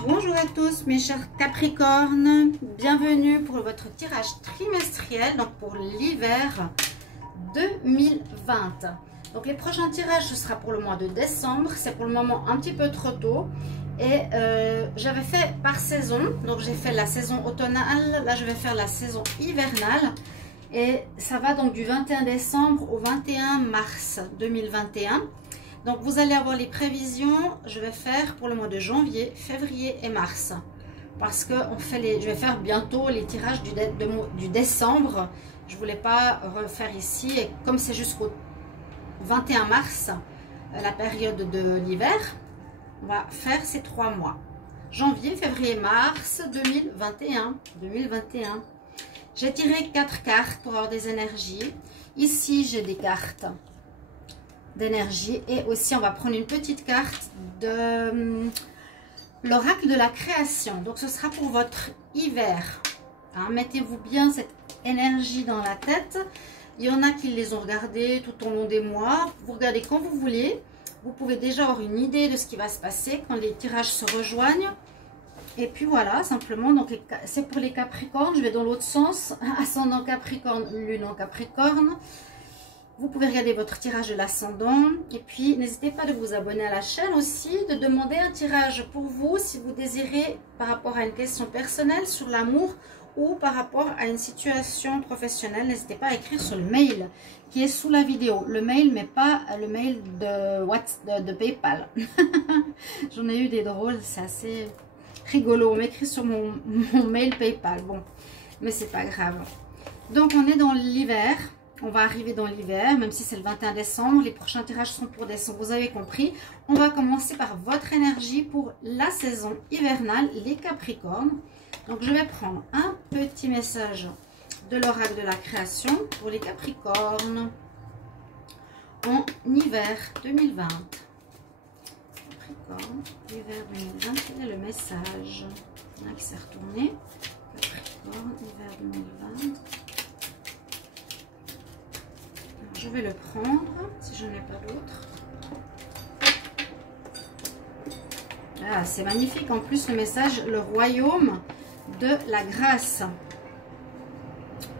Bonjour à tous mes chers Capricornes, bienvenue pour votre tirage trimestriel, donc pour l'hiver 2020. Donc les prochains tirages, ce sera pour le mois de décembre, c'est pour le moment un petit peu trop tôt. Et j'avais fait par saison, donc j'ai fait la saison automnale, là je vais faire la saison hivernale. Et ça va donc du 21 décembre au 21 mars 2021. Donc vous allez avoir les prévisions, je vais faire pour le mois de janvier, février et mars. Parce que je vais faire bientôt les tirages du décembre. Je ne voulais pas refaire ici. Et comme c'est jusqu'au 21 mars, la période de l'hiver, on va faire ces 3 mois. Janvier, février, mars 2021. J'ai tiré 4 cartes pour avoir des énergies. Ici, j'ai des cartes d'énergie et aussi on va prendre une petite carte de l'oracle de la création. Donc ce sera pour votre hiver, hein. Mettez-vous bien cette énergie dans la tête. Il y en a qui les ont regardées tout au long des mois. Vous regardez quand vous voulez. Vous pouvez déjà avoir une idée de ce qui va se passer quand les tirages se rejoignent. Et puis voilà, simplement, donc c'est pour les Capricornes. Je vais dans l'autre sens, ascendant Capricorne, lune en Capricorne. Vous pouvez regarder votre tirage de l'ascendant. Et puis, n'hésitez pas de vous abonner à la chaîne aussi, de demander un tirage pour vous si vous désirez par rapport à une question personnelle sur l'amour ou par rapport à une situation professionnelle. N'hésitez pas à écrire sur le mail qui est sous la vidéo. Le mail, mais pas le mail de PayPal. J'en ai eu des drôles, c'est assez rigolo. On m'écrit sur mon mail PayPal. Bon, mais c'est pas grave. Donc, on est dans l'hiver. On va arriver dans l'hiver, même si c'est le 21 décembre. Les prochains tirages sont pour décembre, vous avez compris. On va commencer par votre énergie pour la saison hivernale, les Capricornes. Donc, je vais prendre un petit message de l'oracle de la création pour les Capricornes en hiver 2020. Capricorne, hiver 2020, quel est le message? Il y en a qui s'est retourné. Capricorne, hiver 2020. Je vais le prendre, si je n'en ai pas d'autre. Ah, c'est magnifique. En plus, le message, le royaume de la grâce.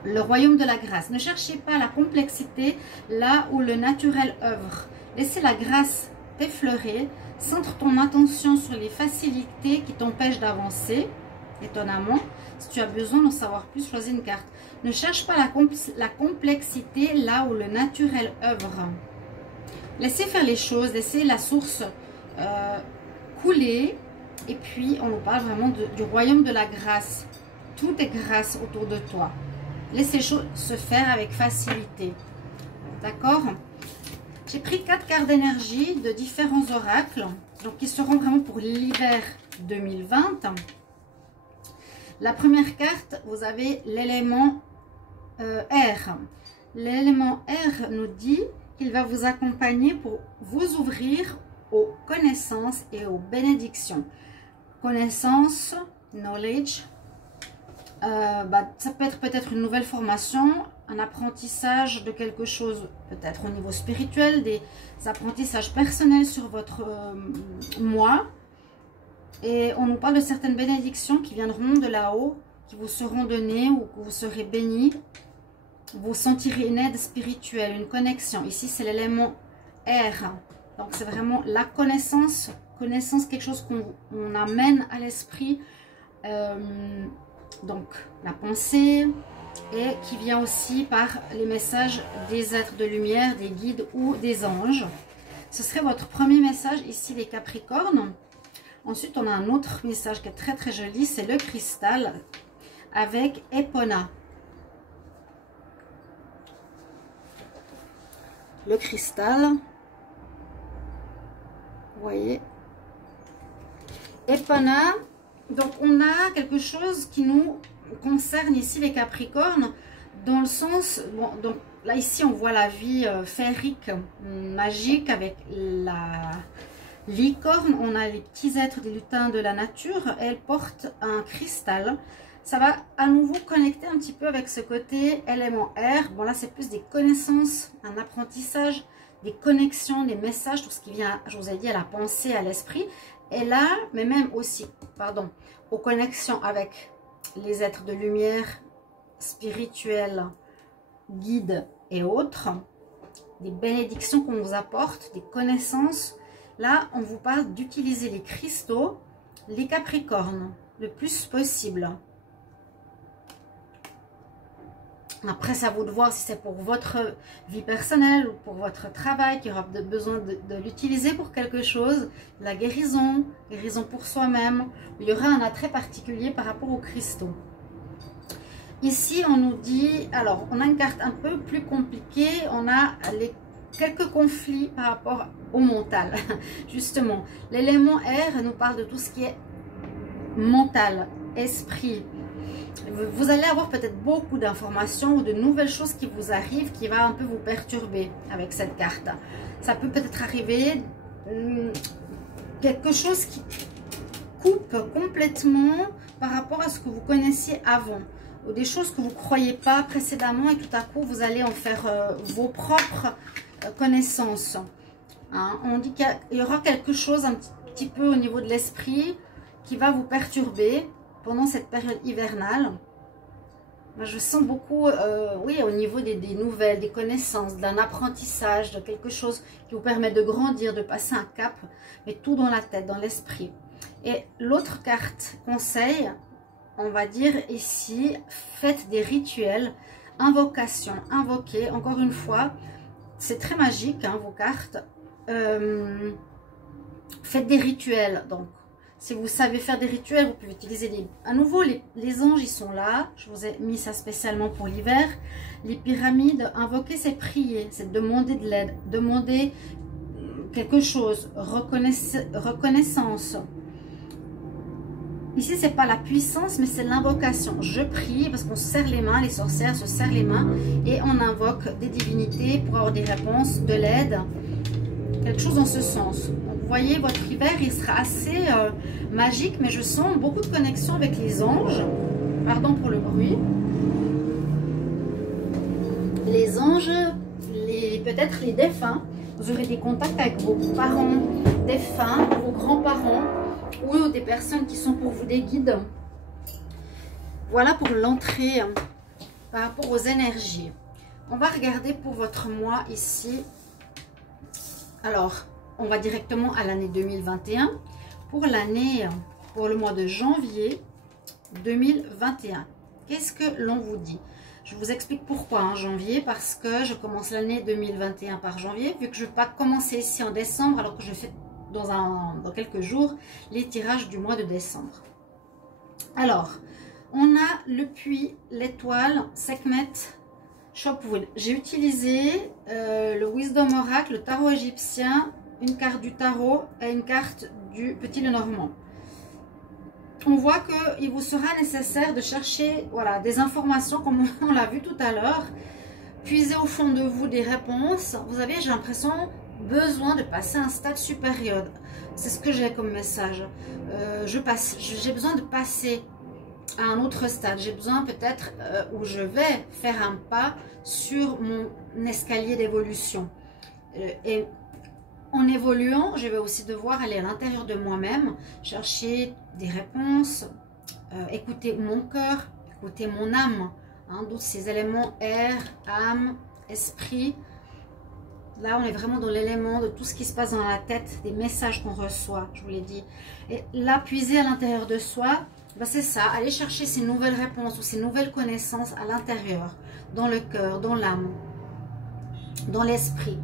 Le royaume de la grâce. Ne cherchez pas la complexité là où le naturel œuvre. Laissez la grâce t'effleurer. Centre ton attention sur les facilités qui t'empêchent d'avancer. Étonnamment, si tu as besoin d'en savoir plus, choisis une carte. Ne cherche pas la complexité là où le naturel œuvre. Laissez faire les choses, laissez la source couler. Et puis, on nous parle vraiment du royaume de la grâce. Tout est grâce autour de toi. Laissez les choses se faire avec facilité. D'accord? J'ai pris 4 cartes d'énergie de différents oracles. Donc, qui seront vraiment pour l'hiver 2020. La première carte, vous avez l'élément R. L'élément R nous dit qu'il va vous accompagner pour vous ouvrir aux connaissances et aux bénédictions. Connaissances, knowledge, ça peut être peut-être une nouvelle formation, un apprentissage de quelque chose, peut-être au niveau spirituel, des apprentissages personnels sur votre moi. Et on nous parle de certaines bénédictions qui viendront de là-haut, qui vous seront données ou que vous serez bénis. Vous sentirez une aide spirituelle, une connexion. Ici, c'est l'élément R. Donc, c'est vraiment la connaissance. Connaissance, quelque chose qu'on amène à l'esprit. Donc, la pensée. Et qui vient aussi par les messages des êtres de lumière, des guides ou des anges. Ce serait votre premier message ici, les Capricornes. Ensuite, on a un autre message qui est très très joli, c'est le cristal avec Epona. Le cristal, vous voyez, Epona. Donc, on a quelque chose qui nous concerne ici, les Capricornes, dans le sens, bon, donc là ici, on voit la vie féerique, magique avec la licorne, on a les petits êtres des lutins de la nature, et elle porte un cristal. Ça va à nouveau connecter un petit peu avec ce côté élément R. Bon là c'est plus des connaissances, un apprentissage, des connexions, des messages, tout ce qui vient, je vous ai dit, à la pensée, à l'esprit. Et là, mais même aussi pardon, aux connexions avec les êtres de lumière, spirituels, guides et autres, des bénédictions qu'on vous apporte, des connaissances. Là, on vous parle d'utiliser les cristaux, les capricornes, le plus possible. Après, c'est à vous de voir si c'est pour votre vie personnelle ou pour votre travail qui aura besoin de l'utiliser pour quelque chose. La guérison, guérison pour soi-même. Il y aura un attrait particulier par rapport aux cristaux. Ici, on nous dit, alors, on a une carte un peu plus compliquée. On a quelques conflits par rapport au mental. Justement, l'élément R nous parle de tout ce qui est mental, esprit. Vous allez avoir peut-être beaucoup d'informations ou de nouvelles choses qui vous arrivent, qui va un peu vous perturber avec cette carte. Ça peut peut-être arriver quelque chose qui coupe complètement par rapport à ce que vous connaissiez avant, ou des choses que vous ne croyez pas précédemment et tout à coup vous allez en faire vos propres connaissances. Hein, on dit qu'il y aura quelque chose un petit peu au niveau de l'esprit qui va vous perturber pendant cette période hivernale. Moi, je sens beaucoup, oui, au niveau des nouvelles, des connaissances, d'un apprentissage, de quelque chose qui vous permet de grandir, de passer un cap, mais tout dans la tête, dans l'esprit. Et l'autre carte conseil, on va dire ici, faites des rituels, invocation, invoquer, encore une fois, c'est très magique, hein, vos cartes. Faites des rituels, donc. Si vous savez faire des rituels, vous pouvez utiliser à nouveau les anges, ils sont là. Je vous ai mis ça spécialement pour l'hiver. Les pyramides, invoquer, c'est prier, c'est demander de l'aide, demander quelque chose, reconnaissance. Ici, c'est pas la puissance, mais c'est l'invocation. Je prie parce qu'on se serre les mains, les sorcières se serrent les mains et on invoque des divinités pour avoir des réponses, de l'aide, quelque chose dans ce sens. Vous voyez, votre hiver, il sera assez magique, mais je sens beaucoup de connexion avec les anges. Pardon pour le bruit. Les anges, peut-être les défunts. Vous aurez des contacts avec vos parents défunts, vos grands-parents, ou des personnes qui sont pour vous des guides. Voilà pour l'entrée par rapport aux énergies. On va regarder pour votre mois ici. Alors, on va directement à l'année 2021. Pour le mois de janvier 2021. Qu'est-ce que l'on vous dit? Je vous explique pourquoi janvier, parce que je commence l'année 2021 par janvier, vu que je ne vais pas commencer ici en décembre, alors que je fais dans quelques jours les tirages du mois de décembre. Alors, on a le puits, l'étoile, Sekhmet, Shopwood. J'ai utilisé le Wisdom Oracle, le tarot égyptien, une carte du tarot et une carte du Petit Lenormand. On voit qu'il vous sera nécessaire de chercher des informations, comme on l'a vu tout à l'heure, puiser au fond de vous des réponses. Vous avez, j'ai l'impression, besoin de passer à un stade supérieur. C'est ce que j'ai comme message. J'ai besoin de passer à un autre stade. J'ai besoin peut-être où je vais faire un pas sur mon escalier d'évolution. Et en évoluant, je vais aussi devoir aller à l'intérieur de moi-même, chercher des réponses, écouter mon cœur, écouter mon âme. Hein, d'où ces éléments air, âme, esprit. Là, on est vraiment dans l'élément de tout ce qui se passe dans la tête, des messages qu'on reçoit, je vous l'ai dit. Et là, puiser à l'intérieur de soi, ben c'est ça, aller chercher ces nouvelles réponses ou ces nouvelles connaissances à l'intérieur, dans le cœur, dans l'âme, dans l'esprit.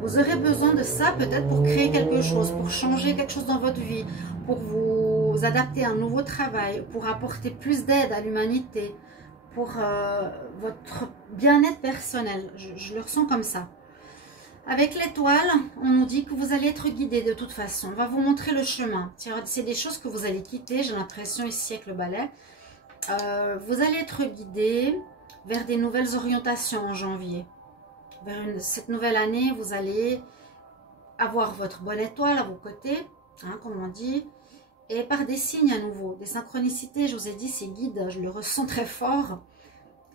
Vous aurez besoin de ça peut-être pour créer quelque chose, pour changer quelque chose dans votre vie, pour vous adapter à un nouveau travail, pour apporter plus d'aide à l'humanité, pour votre bien-être personnel. Je le ressens comme ça. Avec l'étoile, on nous dit que vous allez être guidé de toute façon. On va vous montrer le chemin. C'est des choses que vous allez quitter, j'ai l'impression ici avec le balai. Vous allez être guidé vers des nouvelles orientations en janvier. Vers cette nouvelle année, vous allez avoir votre bonne étoile à vos côtés, hein, comme on dit, et par des signes à nouveau, des synchronicités. Je vous ai dit, ces guides, je le ressens très fort.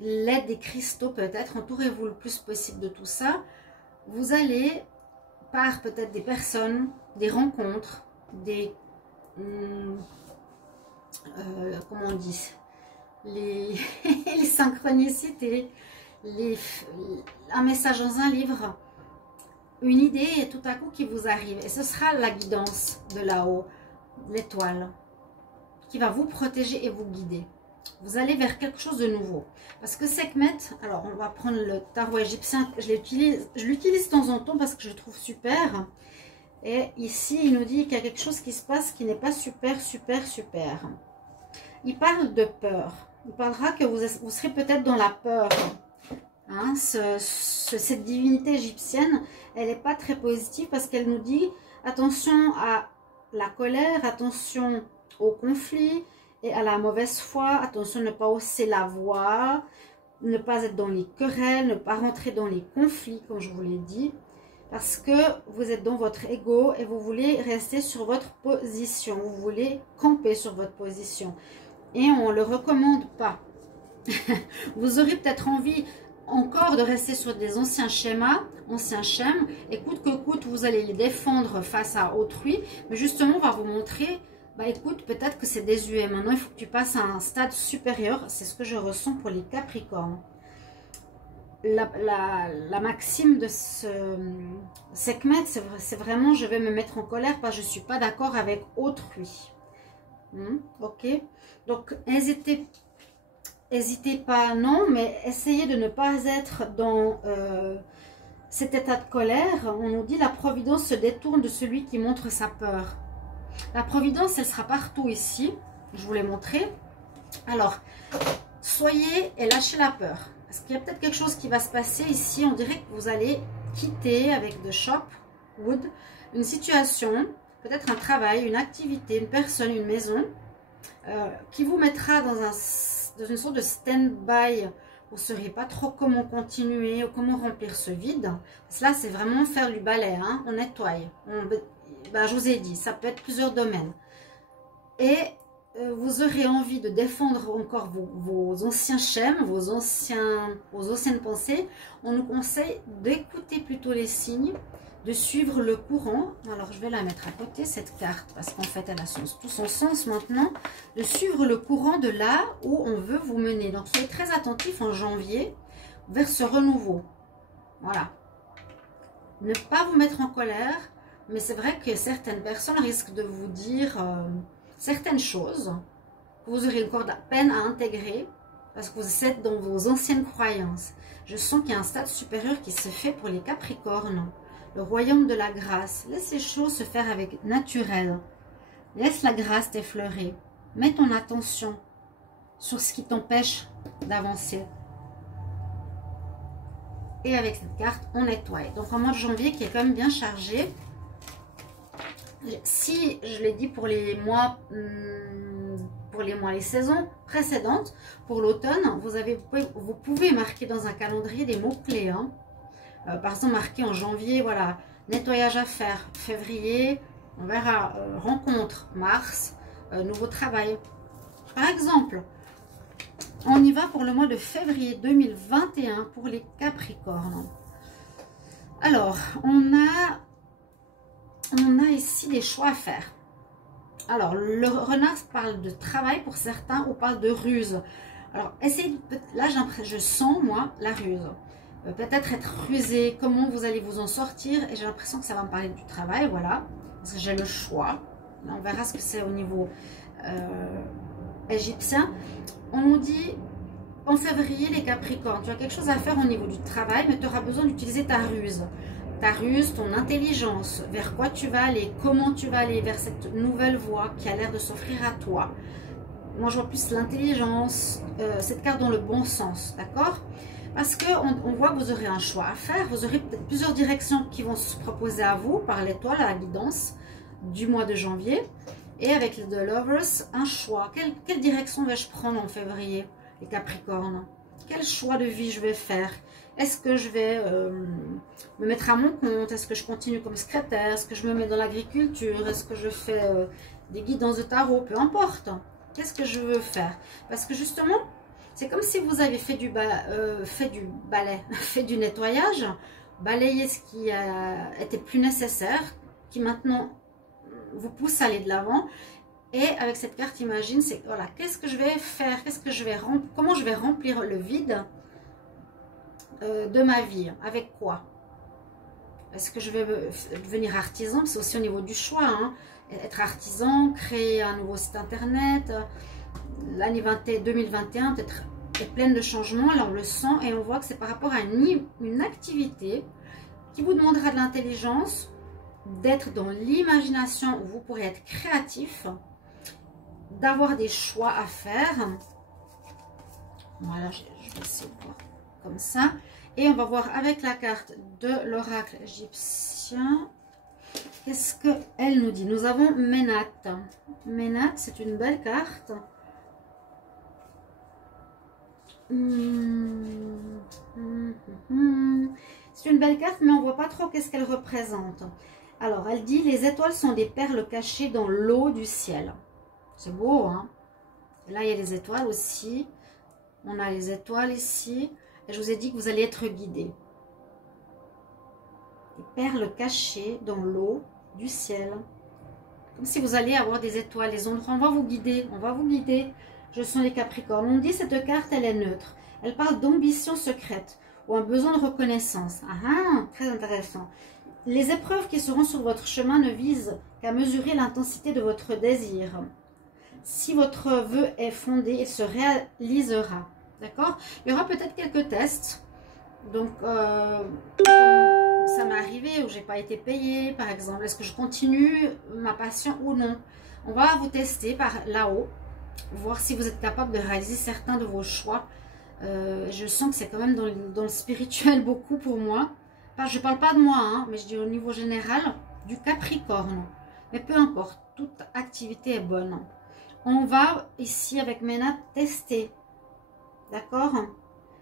L'aide des cristaux peut-être, entourez-vous le plus possible de tout ça. Vous allez, par peut-être des personnes, des rencontres, des comment on dit, les, les synchronicités, un message dans un livre, une idée et tout à coup qui vous arrive. Et ce sera la guidance de là-haut, l'étoile, qui va vous protéger et vous guider. Vous allez vers quelque chose de nouveau. Parce que Sekhmet, alors on va prendre le tarot égyptien, je l'utilise de temps en temps parce que je le trouve super. Et ici, il nous dit qu'il y a quelque chose qui se passe qui n'est pas super. Il parle de peur. Il parlera que vous serez peut-être dans la peur. Hein, cette divinité égyptienne, elle n'est pas très positive parce qu'elle nous dit attention à la colère, attention au conflit et à la mauvaise foi, attention à ne pas hausser la voix, ne pas être dans les querelles, ne pas rentrer dans les conflits, comme je vous l'ai dit, parce que vous êtes dans votre ego et vous voulez rester sur votre position, vous voulez camper sur votre position. Et on ne le recommande pas. Vous aurez peut-être envie encore de rester sur des anciens schémas, anciens schèmes, et coûte que coûte, vous allez les défendre face à autrui. Mais justement, on va vous montrer, bah écoute, peut-être que c'est désuet. Maintenant, il faut que tu passes à un stade supérieur. C'est ce que je ressens pour les Capricornes. La maxime de ce Sekhmet, c'est vraiment, je vais me mettre en colère parce que je ne suis pas d'accord avec autrui. Ok, donc n'hésitez pas, non, mais essayez de ne pas être dans cet état de colère. On nous dit la providence se détourne de celui qui montre sa peur. La providence, elle sera partout ici, je vous l'ai montré. Alors, soyez et lâchez la peur. Parce qu'il y a peut-être quelque chose qui va se passer ici. On dirait que vous allez quitter avec The Shop Wood une situation, peut-être un travail, une activité, une personne, une maison qui vous mettra dans une sorte de stand-by. Vous ne sauriez pas trop comment continuer ou comment remplir ce vide. Parce que là, c'est vraiment faire du balai. Hein. On nettoie. Ben, je vous ai dit, ça peut être plusieurs domaines. Et vous aurez envie de défendre encore vos anciens schèmes, vos anciennes pensées. On nous conseille d'écouter plutôt les signes, de suivre le courant. Alors, je vais la mettre à côté, cette carte, parce qu'en fait, elle a tout son sens maintenant. De suivre le courant de là où on veut vous mener. Donc, soyez très attentifs en janvier vers ce renouveau. Voilà. Ne pas vous mettre en colère, mais c'est vrai que certaines personnes risquent de vous dire certaines choses que vous aurez encore de la peine à intégrer parce que vous êtes dans vos anciennes croyances. Je sens qu'il y a un stade supérieur qui se fait pour les Capricornes. Le royaume de la grâce. Laisse les choses se faire avec naturel. Laisse la grâce t'effleurer. Mets ton attention sur ce qui t'empêche d'avancer. Et avec cette carte, on nettoie. Donc en mois de janvier qui est quand même bien chargé. Si je l'ai dit pour les mois, les saisons précédentes, pour l'automne, vous pouvez marquer dans un calendrier des mots-clés. Hein. Par exemple, marquer en janvier, voilà, nettoyage à faire. Février, on verra, rencontre. Mars, nouveau travail. Par exemple, on y va pour le mois de février 2021 pour les Capricornes. Alors, on a ici des choix à faire. Alors, le renard parle de travail pour certains ou parle de ruse. Alors, essayez, là, je sens, moi, la ruse. Peut-être être rusé, comment vous allez vous en sortir. Et j'ai l'impression que ça va me parler du travail, voilà. Parce que j'ai le choix. Là, on verra ce que c'est au niveau égyptien. On nous dit, en février, les Capricornes, tu as quelque chose à faire au niveau du travail, mais tu auras besoin d'utiliser ta ruse. Ta ruse, ton intelligence, vers quoi tu vas aller, comment tu vas aller vers cette nouvelle voie qui a l'air de s'offrir à toi. Moi, je vois plus l'intelligence, cette carte dans le bon sens, d'accord? Parce qu'on voit que vous aurez un choix à faire, vous aurez peut-être plusieurs directions qui vont se proposer à vous par l'étoile, à la guidance du mois de janvier. Et avec le The Lovers, un choix. Quelle direction vais-je prendre en février, les Capricornes? Quel choix de vie je vais faire? Est-ce que je vais me mettre à mon compte? Est-ce que je continue comme secrétaire? Est-ce que je me mets dans l'agriculture? Est-ce que je fais des guidances de tarot? Peu importe. Qu'est-ce que je veux faire? Parce que justement, c'est comme si vous avez fait du balai, fait du nettoyage, balayé ce qui était plus nécessaire, qui maintenant vous pousse à aller de l'avant. Et avec cette carte, imagine, c'est voilà, qu'est-ce que je vais faire, comment je vais remplir le vide de ma vie, avec quoi? Est-ce que je vais devenir artisan? C'est aussi au niveau du choix, hein. Être artisan, créer un nouveau site internet. L'année 2021 peut-être est pleine de changements, là on le sent et on voit que c'est par rapport à une activité qui vous demandera de l'intelligence, d'être dans l'imagination où vous pourrez être créatif, d'avoir des choix à faire. Voilà, je vais essayer de voir comme ça. Et on va voir avec la carte de l'oracle égyptien. Qu'est-ce qu'elle nous dit? Nous avons Ménat. Ménat, c'est une belle carte. C'est une belle carte, mais on ne voit pas trop qu'est-ce qu'elle représente. Alors, elle dit, les étoiles sont des perles cachées dans l'eau du ciel. C'est beau, hein? Et là, il y a les étoiles aussi. On a les étoiles ici. Et je vous ai dit que vous allez être guidés. Des perles cachées dans l'eau du ciel. Comme si vous alliez avoir des étoiles, les ombres. On va vous guider, on va vous guider. Je sens les Capricornes. On dit cette carte, elle est neutre. Elle parle d'ambition secrète ou un besoin de reconnaissance. Ah, très intéressant. Les épreuves qui seront sur votre chemin ne visent qu'à mesurer l'intensité de votre désir. Si votre vœu est fondé, il se réalisera. D'accord? Il y aura peut-être quelques tests. Donc, ça m'est arrivé où j'ai pas été payée, par exemple. Est-ce que je continue ma passion ou non? On va vous tester par là-haut, voir si vous êtes capable de réaliser certains de vos choix. Je sens que c'est quand même dans le spirituel beaucoup pour moi. Enfin, je ne parle pas de moi, hein, mais je dis au niveau général du Capricorne. Mais peu importe, toute activité est bonne. On va ici avec Ménat tester. D'accord?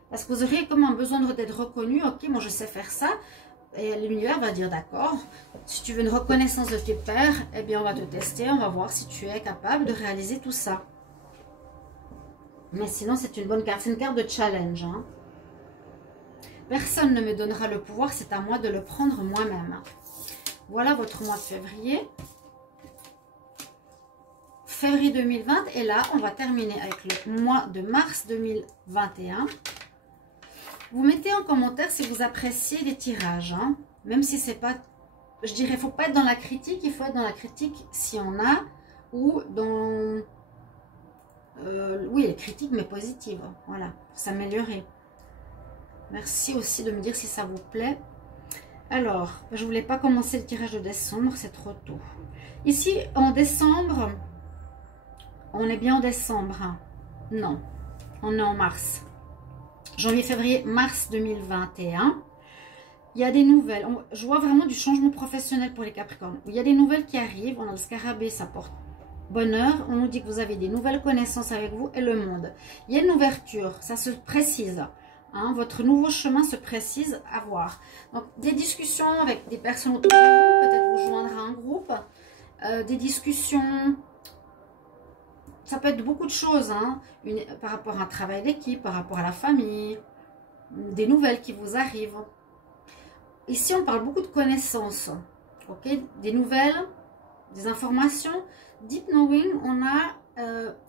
Parce que vous aurez comme un besoin d'être reconnu. Ok, moi je sais faire ça. Et l'univers va dire d'accord. Si tu veux une reconnaissance de tes pairs, eh bien on va te tester. On va voir si tu es capable de réaliser tout ça. Mais sinon c'est une bonne carte. C'est une carte de challenge. Hein. Personne ne me donnera le pouvoir. C'est à moi de le prendre moi-même. Voilà votre mois de février. Février 2020. Et là, on va terminer avec le mois de mars 2021. Vous mettez en commentaire si vous appréciez les tirages. Hein. Même si c'est pas... Je dirais, il ne faut pas être dans la critique. Il faut être dans la critique si on a. Ou dans... oui, les critiques, mais positives. Voilà, pour s'améliorer. Merci aussi de me dire si ça vous plaît. Alors, je ne voulais pas commencer le tirage de décembre. C'est trop tôt. Ici, en décembre... On est bien en décembre. Hein. Non, on est en mars. Janvier, février, mars 2021. Il y a des nouvelles. Je vois vraiment du changement professionnel pour les Capricornes. Il y a des nouvelles qui arrivent. On a le scarabée, ça porte bonheur. On nous dit que vous avez des nouvelles connaissances avec vous et le monde. Il y a une ouverture, ça se précise. Hein, votre nouveau chemin se précise à voir. Donc, des discussions avec des personnes autour de vous. Peut-être vous joindre à un groupe. Des discussions... Ça peut être beaucoup de choses, hein, par rapport à un travail d'équipe, par rapport à la famille, des nouvelles qui vous arrivent. Ici, on parle beaucoup de connaissances, ok, des nouvelles, des informations. Deep Knowing, on a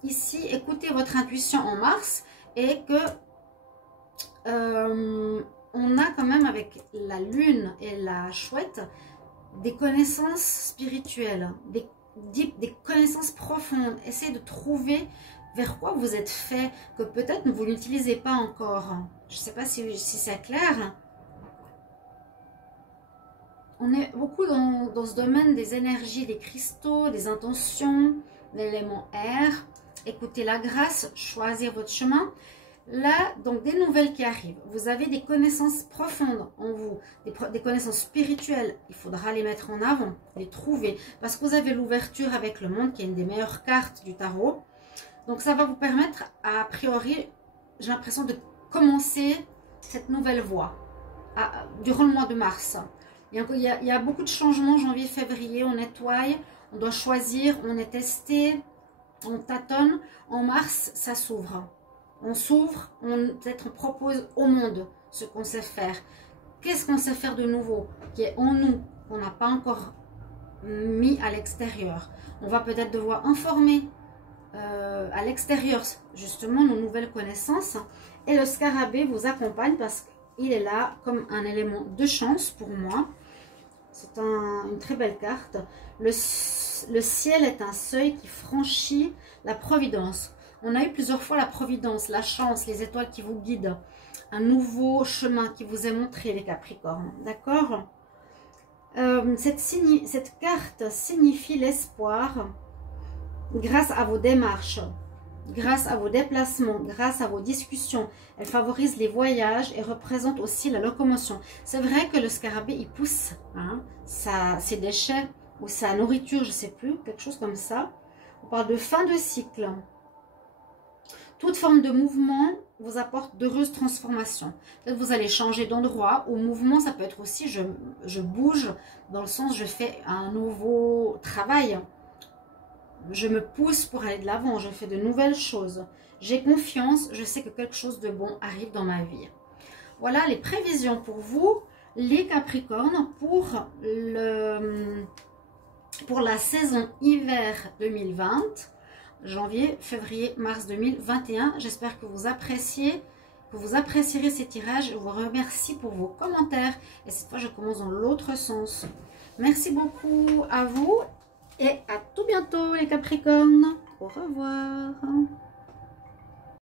ici écouté votre intuition en mars et que on a quand même avec la lune et la chouette des connaissances spirituelles, des connaissances profondes. Essayez de trouver vers quoi vous êtes fait, que peut-être vous ne l'utilisez pas encore. Je ne sais pas si c'est clair. On est beaucoup dans ce domaine des énergies, des cristaux, des intentions, l'élément air. Écoutez la grâce, choisir votre chemin. Là, donc des nouvelles qui arrivent. Vous avez des connaissances profondes en vous, des connaissances spirituelles. Il faudra les mettre en avant, les trouver. Parce que vous avez l'ouverture avec le monde, qui est une des meilleures cartes du tarot. Donc ça va vous permettre, a priori, j'ai l'impression de commencer cette nouvelle voie durant le mois de mars. Il y a beaucoup de changements, janvier, février, on nettoie, on doit choisir, on est testé, on tâtonne. En mars, ça s'ouvre. On s'ouvre, peut-être on propose au monde ce qu'on sait faire. Qu'est-ce qu'on sait faire de nouveau, qui est en nous, qu'on n'a pas encore mis à l'extérieur. On va peut-être devoir informer à l'extérieur justement nos nouvelles connaissances. Et le scarabée vous accompagne parce qu'il est là comme un élément de chance pour moi. C'est une très belle carte. Le ciel est un seuil qui franchit la providence. On a eu plusieurs fois la providence, la chance, les étoiles qui vous guident. Un nouveau chemin qui vous est montré, les Capricornes. D'accord? Cette carte signifie l'espoir grâce à vos démarches, grâce à vos déplacements, grâce à vos discussions. Elle favorise les voyages et représente aussi la locomotion. C'est vrai que le scarabée, il pousse hein, ses déchets ou sa nourriture, je ne sais plus, quelque chose comme ça. On parle de fin de cycle. Toute forme de mouvement vous apporte d'heureuses transformations. Peut-être vous allez changer d'endroit. Ou mouvement, ça peut être aussi je bouge, dans le sens je fais un nouveau travail. Je me pousse pour aller de l'avant, je fais de nouvelles choses. J'ai confiance, je sais que quelque chose de bon arrive dans ma vie. Voilà les prévisions pour vous, les Capricornes, pour la saison hiver 2020. Janvier, février, mars 2021. J'espère que vous apprécierez ces tirages. Je vous remercie pour vos commentaires. Et cette fois, je commence dans l'autre sens. Merci beaucoup à vous et à tout bientôt les Capricornes. Au revoir.